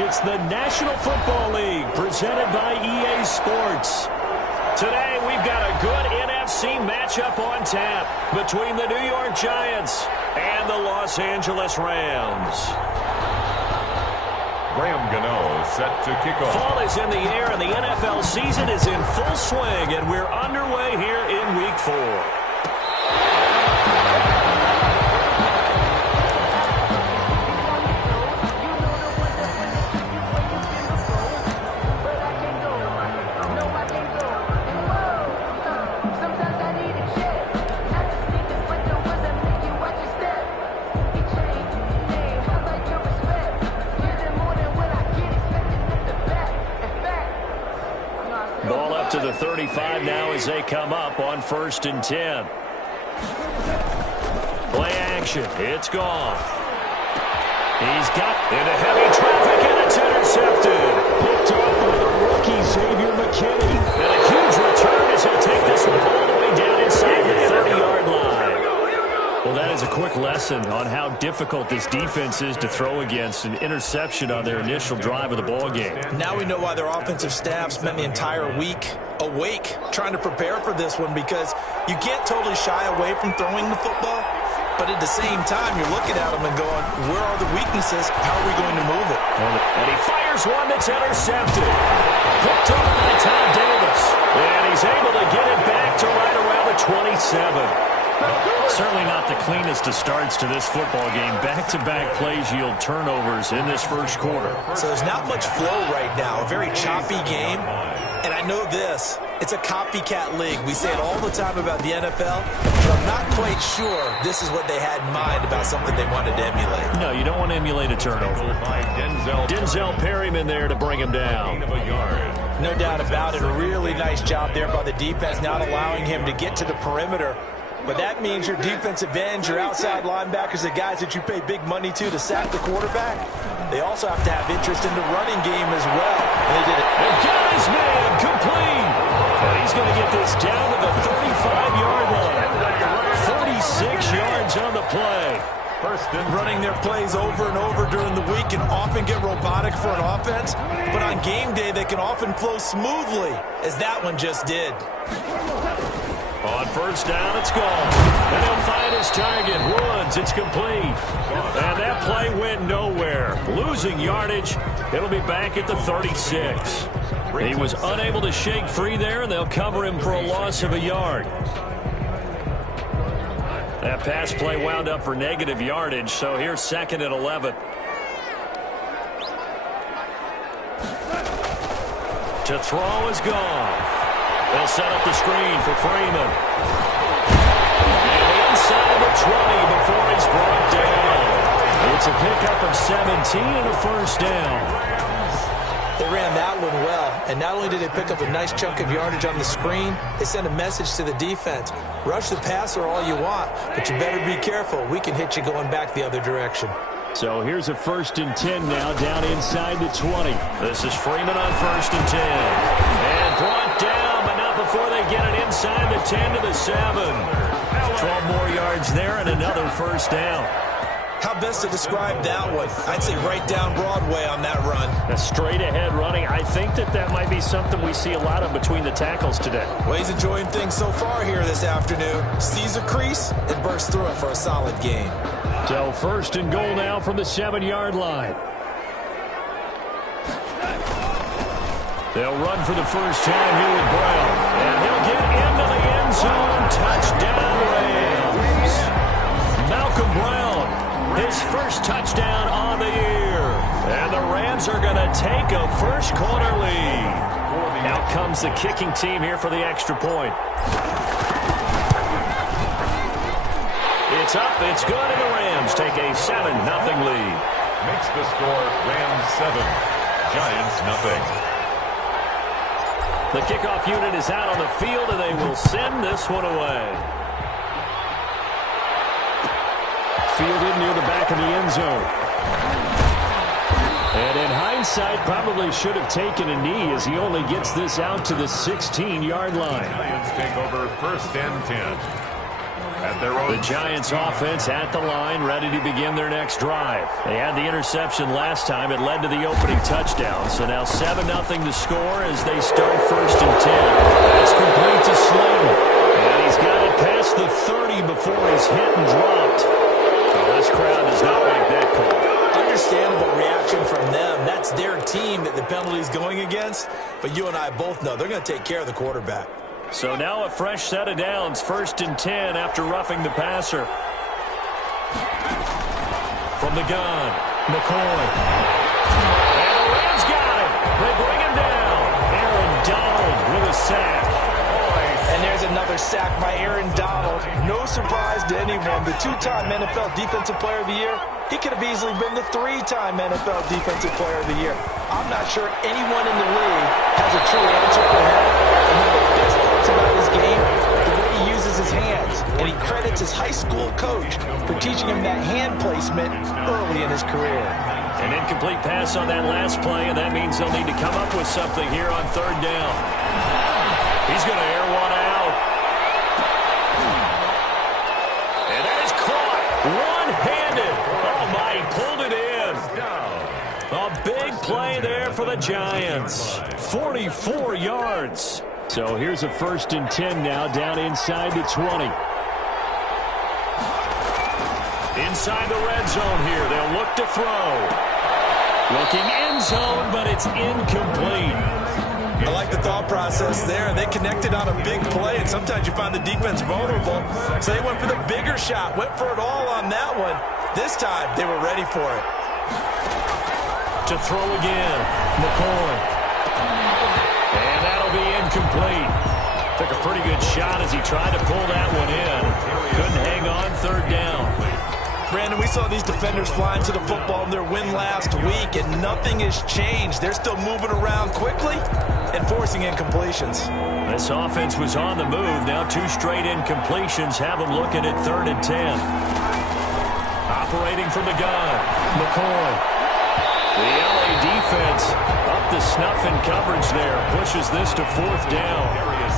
It's the National Football League presented by EA Sports. Today we've got a good NFC matchup on tap between the New York Giants and the Los Angeles Rams. Graham Gano set to kick off. Fall is in the air and the NFL season is in full swing, and we're underway here in Week 4. Ball up to the 35 now as they come up on 1st and 10. Play action. It's gone. He's got into heavy traffic, and it's intercepted. Picked off by the rookie, Xavier McKinney. And a huge return as he'll take this one all the way down inside the 30-yard line. Well, that is a quick lesson on how difficult this defense is to throw against. An interception on their initial drive of the ball game. Now we know why their offensive staff spent the entire week awake trying to prepare for this one, because you can't totally shy away from throwing the football, but at the same time you're looking at them and going, where are the weaknesses? How are we going to move it? And he fires one that's intercepted. Picked up by Tom Davis. And he's able to get it back to right around the 27. Certainly not the cleanest of starts to this football game. Back-to-back plays yield turnovers in this first quarter. So there's not much flow right now. A very choppy game. And I know this. It's a copycat league. We say it all the time about the NFL, but I'm not quite sure this is what they had in mind about something they wanted to emulate. No, you don't want to emulate a turnover. Denzel Perryman there to bring him down. No doubt about it. A really nice job there by the defense, not allowing him to get to the perimeter. But that means your defensive ends, your outside linebackers, the guys that you pay big money to sack the quarterback, they also have to have interest in the running game as well. And they did it. And got his man complete. And he's going to get this down to the 35-yard line. 46 yards on the play. Running their plays over and over during the week can often get robotic for an offense, but on game day they can often flow smoothly, as that one just did. On 1st down, it's gone. And he'll find his target. Woods, it's complete. And that play went nowhere. Losing yardage. It'll be back at the 36. He was unable to shake free there, and they'll cover him for a loss of a yard. That pass play wound up for negative yardage, so here's 2nd and 11. To throw is gone. They'll set up the screen for Freeman. And inside the 20 before he's brought down. It's a pickup of 17 and a 1st down. They ran that one well, and not only did they pick up a nice chunk of yardage on the screen, they sent a message to the defense. Rush the passer all you want, but you better be careful. We can hit you going back the other direction. So here's a 1st and 10 now down inside the 20. This is Freeman on 1st and 10. And brought down, but not before they get it inside the 10 to the 7. 12 more yards there and another 1st down. How best to describe that one? I'd say right down Broadway on that run. A straight ahead running. I think that might be something we see a lot of between the tackles today. Well, he's enjoying things so far here this afternoon. Sees a crease and bursts through it for a solid game. So 1st and goal now from the 7-yard line. They'll run for the first time here with Brown. And he'll get into the end zone. Touchdown, Rams. Malcolm Brown, his first touchdown on the year. And the Rams are going to take a first quarter lead. Out comes the kicking team here for the extra point. It's up, it's good, and the Rams take a 7-0 lead. Makes the score Rams 7, Giants nothing. The kickoff unit is out on the field, and they will send this one away. Fielded near the back of the end zone. And in hindsight, probably should have taken a knee as he only gets this out to the 16-yard line. Giants take over 1st and 10. at their own. The Giants offense at the line, ready to begin their next drive. They had the interception last time. It led to the opening touchdown. So now 7-0 to score as they start 1st and 10. That's complete to Slim. And he's got it past the 30 before he's hit and dropped. Oh, this crowd does not like that call. Understandable reaction from them. That's their team that the penalty's going against. But you and I both know they're going to take care of the quarterback. So now a fresh set of downs, 1st and 10 after roughing the passer. From the gun, McCoy. And the Rams got it. They bring him down. Aaron Donald with a sack. And there's another sack by Aaron Donald. No surprise to anyone. The 2-time NFL Defensive Player of the Year. He could have easily been the 3-time NFL Defensive Player of the Year. I'm not sure anyone in the league has a true answer for him. And one of the best parts about his game, the way he uses his hands. And he credits his high school coach for teaching him that hand placement early in his career. An incomplete pass on that last play, and that means they'll need to come up with something here on 3rd down. He's going to air one out. And that is caught one-handed. Oh, my, he pulled it in. A big play there for the Giants. 44 yards. So here's a 1st and 10 now, down inside the 20. Inside the red zone here. They'll look to throw. Looking end zone, but it's incomplete. I like the thought process there. They connected on a big play, and sometimes you find the defense vulnerable. So they went for the bigger shot, went for it all on that one. This time, they were ready for it. To throw again, McCoy. And that'll be incomplete. Took a pretty good shot as he tried to pull that one in. Couldn't hang on, 3rd down. Brandon, we saw these defenders flying to the football in their win last week, and nothing has changed. They're still moving around quickly and forcing incompletions. This offense was on the move. Now 2 straight incompletions have them looking at 3rd and 10. Operating from the gun, McCoy. The LA defense up to snuff in coverage there. Pushes this to 4th down.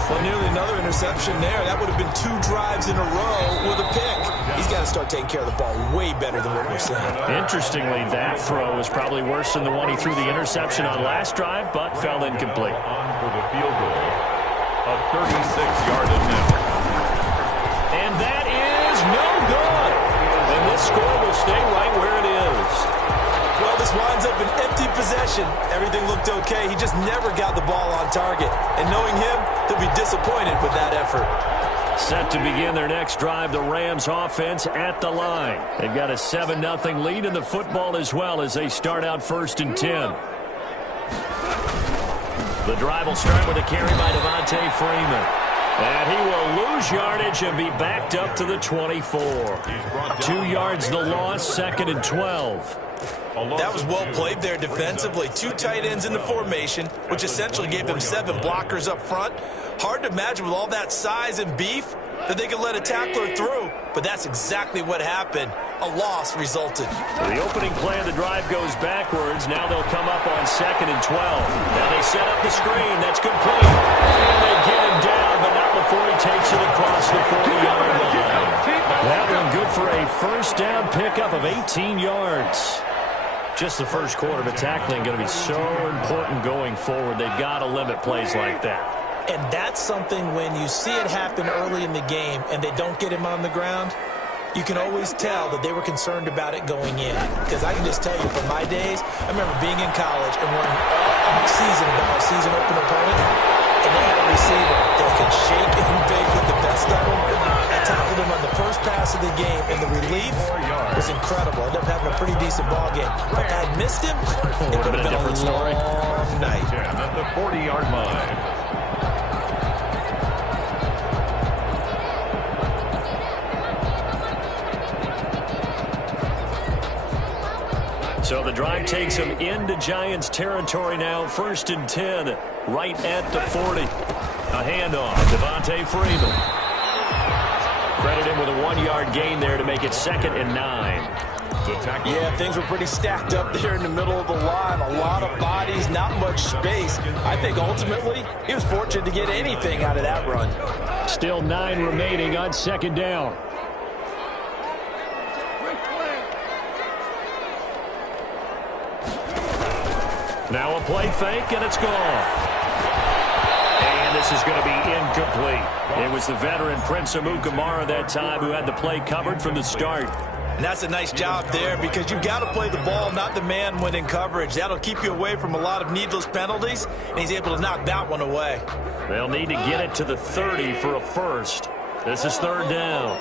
Well, nearly another interception there. That would have been 2 drives in a row with a pick. He's got to start taking care of the ball way better than what we're seeing. Interestingly, that throw was probably worse than the one he threw the interception on last drive, but fell incomplete. On for the field goal, a 36-yard attempt. And that is no good. And this score will stay right where it is. Well, this winds up an empty possession. Everything looked okay. He just never got the ball on target. And knowing him, they'll be disappointed with that effort. Set to begin their next drive, the Rams offense at the line. They've got a 7-0 lead in the football as well as they start out 1st and 10. The drive will start with a carry by Devontae Freeman. And he will lose yardage and be backed up to the 24. 2 yards the loss, 2nd and 12. That was well played there defensively. 2 tight ends in the formation, which essentially gave them 7 blockers up front. Hard to imagine with all that size and beef that they could let a tackler through. But that's exactly what happened. A loss resulted. The opening play of the drive goes backwards. Now they'll come up on 2nd and 12. Now they set up the screen. That's complete. And they get him down, but not before he takes it across the 40-yard line. That one good for a 1st down pickup of 18 yards. Just the first quarter, but tackling going to be so important going forward. They've got to limit plays like that. And that's something when you see it happen early in the game and they don't get him on the ground, you can always tell that they were concerned about it going in. Because I can just tell you from my days, I remember being in college and worrying all off-season about a season-open opponent, and they had a receiver that could shake and bake with the best of them. I tackled him on the first pass of the game, and the relief was incredible. I ended up having a pretty decent ball game. But if I had missed him, it would have been a different story. Night. At the 40-yard line. So the drive takes them into Giants territory now. 1st and 10, right at the 40. A handoff, Devontae Freeman. Credit him with a 1-yard gain there to make it 2nd and 9. Yeah, things were pretty stacked up there in the middle of the line. A lot of bodies, not much space. I think ultimately he was fortunate to get anything out of that run. Still 9 remaining on 2nd down. Now a play fake, and it's gone. And this is going to be incomplete. It was the veteran Prince Amukamara that time who had the play covered from the start. And that's a nice job there because you've got to play the ball, not the man when in coverage. That'll keep you away from a lot of needless penalties, and he's able to knock that one away. They'll need to get it to the 30 for a first. This is third down.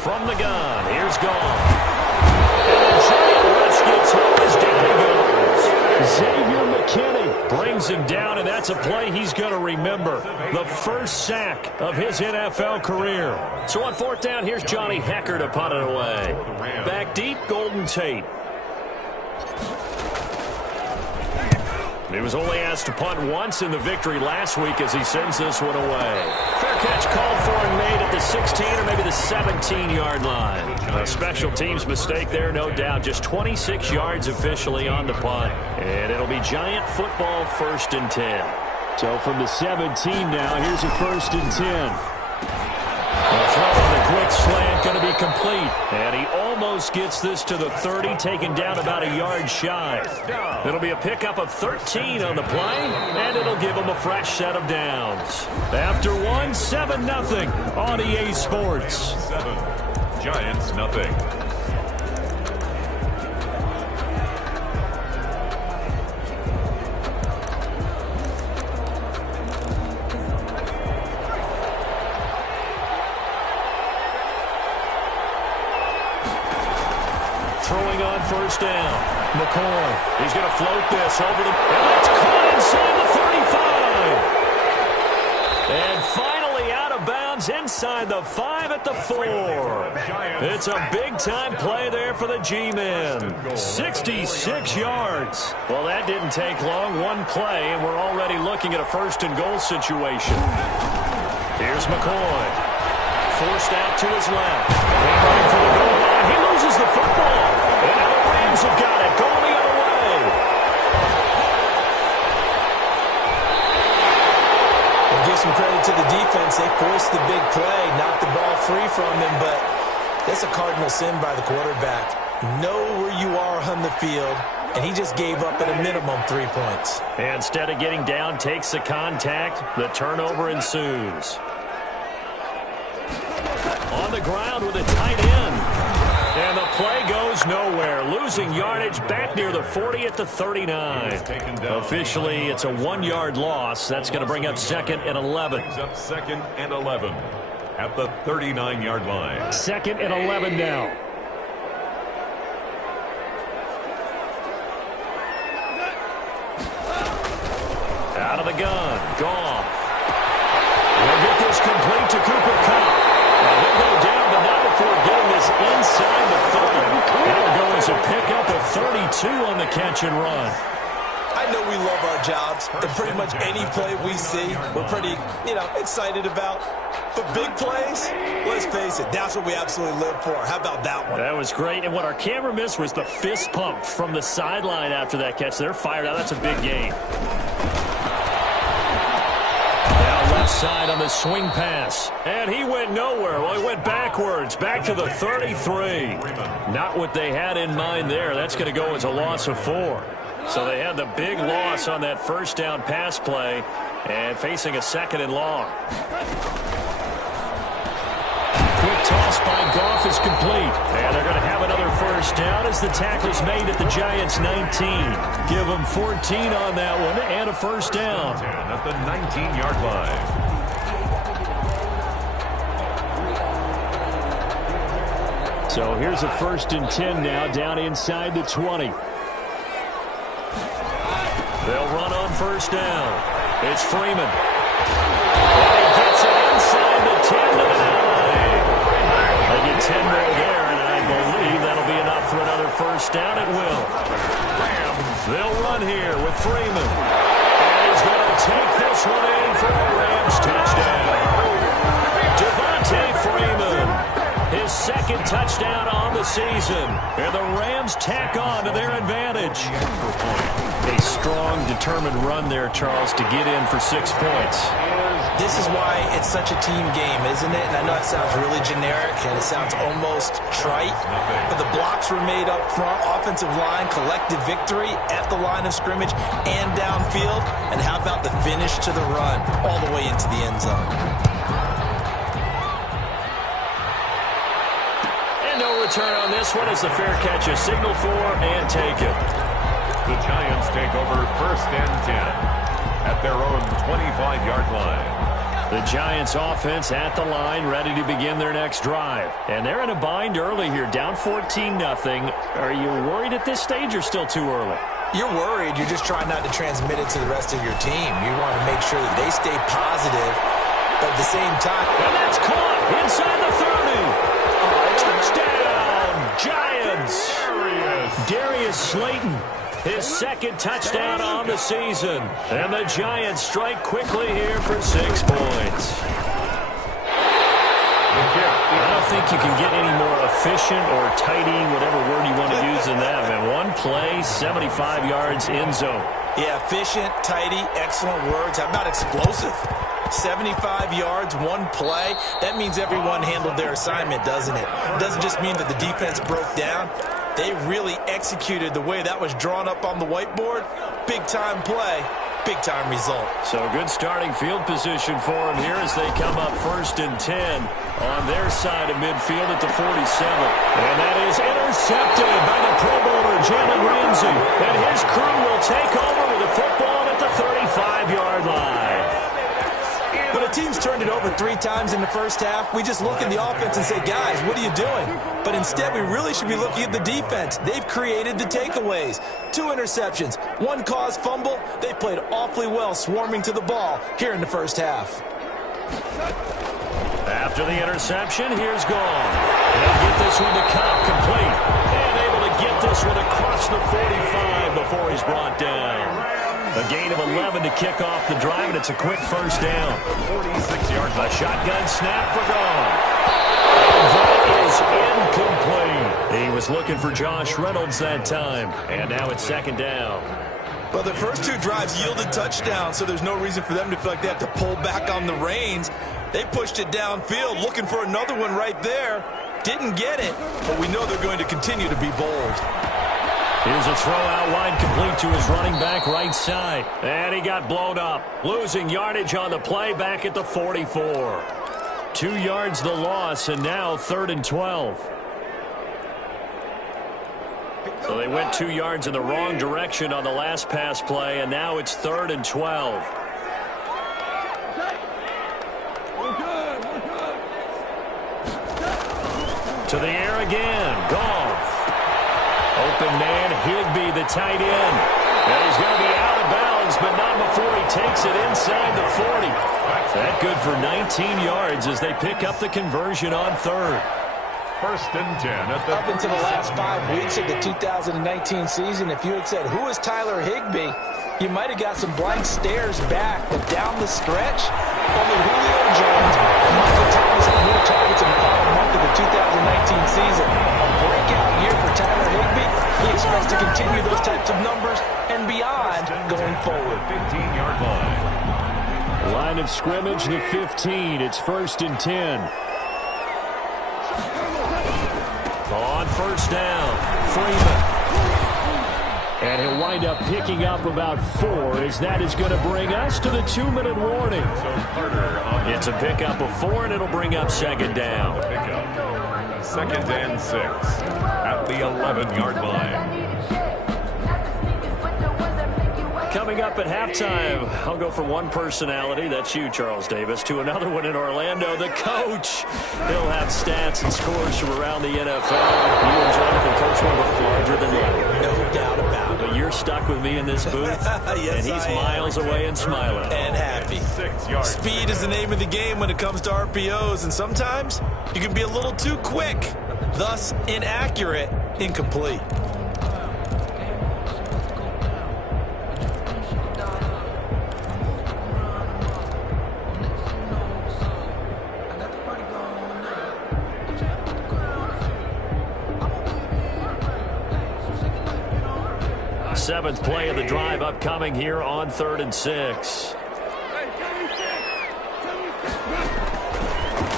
From the gun, here's Goff. And the giant rush gets home as down he goes. Xavier McKinney brings him down, and that's a play he's going to remember. The first sack of his NFL career. So on fourth down, here's Johnny Hecker to punt it away. Back deep, Golden Tate. He was only asked to punt once in the victory last week as he sends this one away. Fair catch called for and made at the 16 or maybe the 17-yard line. A special teams mistake there, no doubt. Just 26 yards officially on the punt. And it'll be Giant football, 1st and 10. So from the 17 now, here's a 1st and 10. The throw on the quick slant going to be complete. And he almost gets this to the 30, taken down about a yard shy. It'll be a pickup of 13 on the play, and it'll give him a fresh set of downs. After one, 7-0 on EA Sports. 7, Giants nothing. Throwing on first down. McCoy. He's going to float this over the... And it's caught inside the 35. And finally out of bounds inside the 5 at the 4. It's a big-time play there for the G-men. 66 yards. Well, that didn't take long. One play, and we're already looking at a 1st and goal situation. Here's McCoy. Forced out to his left. Came right for the goal line. He loses the football. And now the Rams have got it. Going the other way. And give some credit to the defense. They forced the big play, knocked the ball free from him, but that's a cardinal sin by the quarterback. Know where you are on the field, and he just gave up at a minimum 3 points. And instead of getting down, takes the contact. The turnover ensues. On the ground with a tight end. And the play goes nowhere. Losing yardage back near the 40 at the 39. Officially, it's a 1-yard loss. That's going to bring up 2nd and 11. Brings up 2nd and 11 at the 39-yard line. 2nd and 11 now. Out of the gun. Goff. We'll get this complete to Cooper Kupp. He'll go down, but not before getting this inside the 30. That'll go as a pickup of 32 on the catch and run. I know we love our jobs, and pretty much any play we see, we're pretty, excited about. But big plays, let's face it, that's what we absolutely live for. How about that one? That was great, and what our camera missed was the fist pump from the sideline after that catch. They're fired out. That's a big gain. Side on the swing pass, and he went nowhere. Well, he went backwards, back to the 33. Not what they had in mind there. That's going to go as a loss of 4. So they had the big loss on that first down pass play, and facing a 2nd and long. Quick toss by Goff is complete, and they're going to have another first down as the tackle's made at the Giants' 19. Give them 14 on that one, and a first down. At the 19-yard line. So here's a 1st and 10 now, down inside the 20. They'll run on first down. It's Freeman. And he gets it inside the 10 to the 9. They get 10 more there, and I believe that'll be enough for another first down. It will. They'll run here with Freeman. And he's going to take this one in for a Rams touchdown. Devontae Freeman, his second second touchdown on the season. And the Rams tack on to their advantage. A strong, determined run there, Charles, to get in for 6 points. This is why it's such a team game, isn't it? And I know it sounds really generic and it sounds almost trite, but the blocks were made up front, offensive line, collective victory at the line of scrimmage and downfield. And how about the finish to the run all the way into the end zone? And no return on this one as the fair catch is signaled for and taken. The Giants take over 1st and 10 at their own 25-yard line. The Giants offense at the line, ready to begin their next drive. And they're in a bind early here, down 14-0. Are you worried at this stage or still too early? You're worried. You're just trying not to transmit it to the rest of your team. You want to make sure that they stay positive, but at the same time. And that's caught inside the 30. Touchdown, Giants. Darius Slayton. His second touchdown on the season. And the Giants strike quickly here for 6 points. I don't think you can get any more efficient or tidy, whatever word you want to use in that. Man, one play, 75 yards, end zone. Yeah, efficient, tidy, excellent words. How about explosive? 75 yards, one play. That means everyone handled their assignment, doesn't it? It doesn't just mean that the defense broke down. They really executed the way that was drawn up on the whiteboard. Big-time play, big-time result. So good starting field position for them here as they come up 1st and 10 on their side of midfield at the 47. And that is intercepted by the Pro Bowler, Jalen Ramsey. And his crew will take over with the football at the 35-yard line. When a team's turned it over 3 times in the first half, we just look at the offense and say, guys, what are you doing? But instead, we really should be looking at the defense. They've created the takeaways. 2 interceptions, 1 caused fumble. They played awfully well swarming to the ball here in the first half. After the interception, here's Gone. They'll get this one to Cobb, complete. And able to get this one across the 45 before he's brought down. A gain of 11 to kick off the drive, and it's a quick first down. 46 yards. A shotgun snap for Gone. And that is incomplete. He was looking for Josh Reynolds that time. And now it's 2nd down. Well, the first 2 drives yielded touchdowns, so there's no reason for them to feel like they have to pull back on the reins. They pushed it downfield, looking for another one right there. Didn't get it, but we know they're going to continue to be bold. Here's a throw out wide, complete to his running back right side. And he got blown up. Losing yardage on the play back at the 44. 2 yards the loss, and now 3rd and 12. So they went 2 yards in the wrong direction on the last pass play, and now it's 3rd and 12. To the air again. Goff. Open man, Higbee, the tight end. And he's going to be out of bounds, but not before he takes it inside the 40. That good for 19 yards as they pick up the conversion on 3rd. 1st and 10 at the. Up into the last 5 weeks of the 2019 season, if you had said, who is Tyler Higbee, you might have got some blank stares back. But down the stretch, only Julio Jones and Michael Thomas had more targets in the final month of the 2019 season. A breakout year for Tyler Higbee. He expects to continue those types of numbers and beyond going forward. 15-yard line. Line of scrimmage, the 15. It's 1st and 10. On 1st down, Freeman. And he'll wind up picking up about 4 as that is going to bring us to the 2-minute warning. It's a pickup of 4, and it'll bring up 2nd down. 2nd and 6 at the 11-yard line. Coming up at halftime, I'll go from one personality, that's you, Charles Davis, to another one in Orlando, the coach. He'll have stats and scores from around the NFL. You and Jonathan, Coach, were both larger than life. No doubt about it. But you're stuck with me in this booth, yes, and he's miles away and smiling. And happy. Speed is the name of the game when it comes to RPOs, and sometimes you can be a little too quick, thus inaccurate, incomplete. 7th play of the drive upcoming here on 3rd and 6.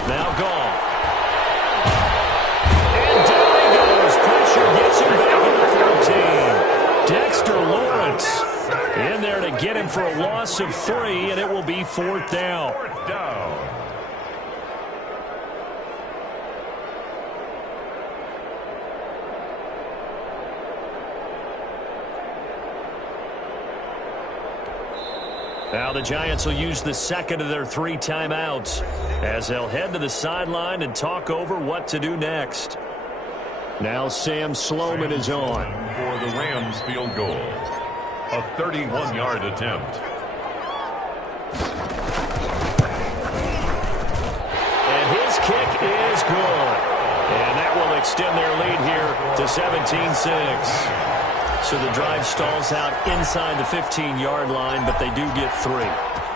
Now Goff. And down he goes. Pressure gets him back at the 13. Dexter Lawrence in there to get him for a loss of 3, and it will be 4th down. Fourth down. Now the Giants will use the second of their 3 timeouts as they'll head to the sideline and talk over what to do next. Now Sam Sloman is on. For the Rams field goal. A 31-yard attempt. And his kick is good. And that will extend their lead here to 17-6. So the drive stalls out inside the 15-yard line, but they do get 3.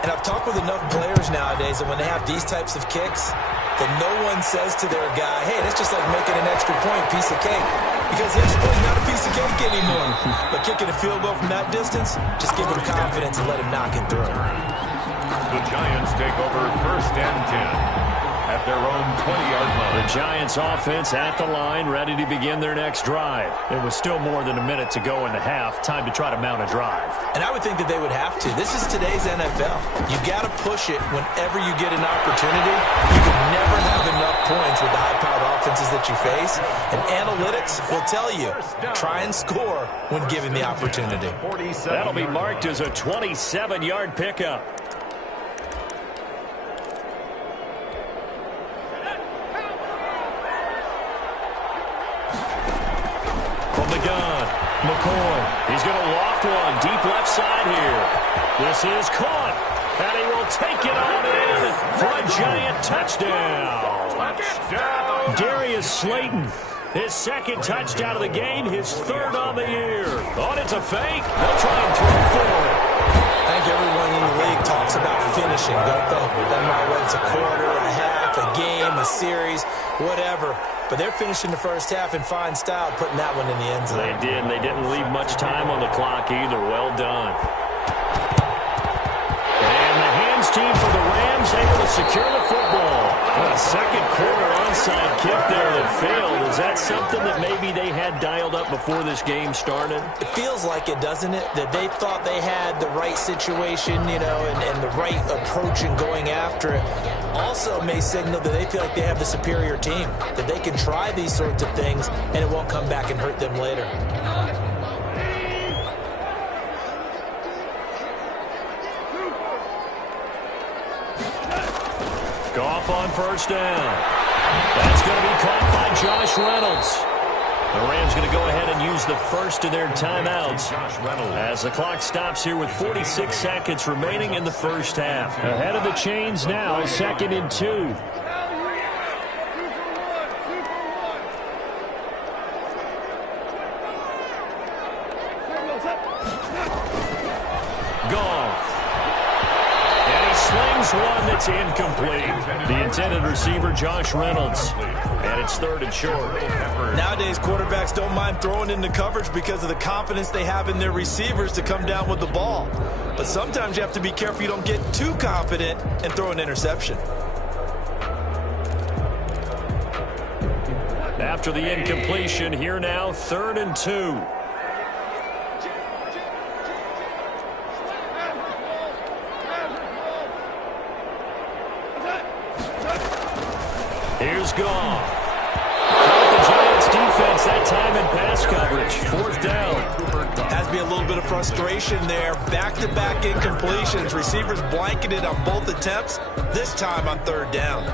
And I've talked with enough players nowadays that when they have these types of kicks, that no one says to their guy, hey, that's just like making an extra point, piece of cake. Because the extra point is not a piece of cake anymore. But kicking a field goal from that distance, just give him confidence and let him knock it through. The Giants take over 1st and 10 at their own 20-yard line. The Giants offense at the line, ready to begin their next drive. It was still more than a minute to go in the half. Time to try to mount a drive. And I would think that they would have to. This is today's NFL. You got to push it whenever you get an opportunity. You can never have enough points with the high-powered offenses that you face. And analytics will tell you, try and score when given the opportunity. That'll be marked as a 27-yard pickup. From the gun, McCoy. He's going to loft one deep left side here. This is caught, and he will take it on in for a Giant touchdown. Darius Slayton, his 2nd touchdown of the game, his 3rd on the year. Oh, it's a fake. They'll try and throw it forward. I think everyone in the league talks about finishing, don't they? Doesn't matter whether it's a quarter, a half, a game, a series, whatever. But they're finishing the first half in fine style, putting that one in the end zone. They did, and they didn't leave much time on the clock either. Well done. And the hands team for the Rams able to secure the football. A 2nd quarter onside kick there that failed. Is that something that maybe they had dialed up before this game started? It feels like it, doesn't it? That they thought they had the right situation, you know, and the right approach in going after it. Also may signal that they feel like they have the superior team, that they can try these sorts of things and it won't come back and hurt them later. Goff on 1st down. That's going to be caught by Josh Reynolds. The Rams going to go ahead and use the first of their timeouts as the clock stops here with 46 seconds remaining in the first half. Ahead of the chains now, 2nd and 2. Goff. And he slings one that's incomplete. The intended receiver, Josh Reynolds. And it's 3rd and short. Nowadays, quarterbacks don't mind throwing into coverage because of the confidence they have in their receivers to come down with the ball. But sometimes you have to be careful you don't get too confident and throw an interception. After the incompletion, here now, 3rd and 2. Here's Goff. The Giants defense that time in pass coverage. 4th down. Has to be a little bit of frustration there. Back-to-back incompletions. Receivers blanketed on both attempts, this time on 3rd down.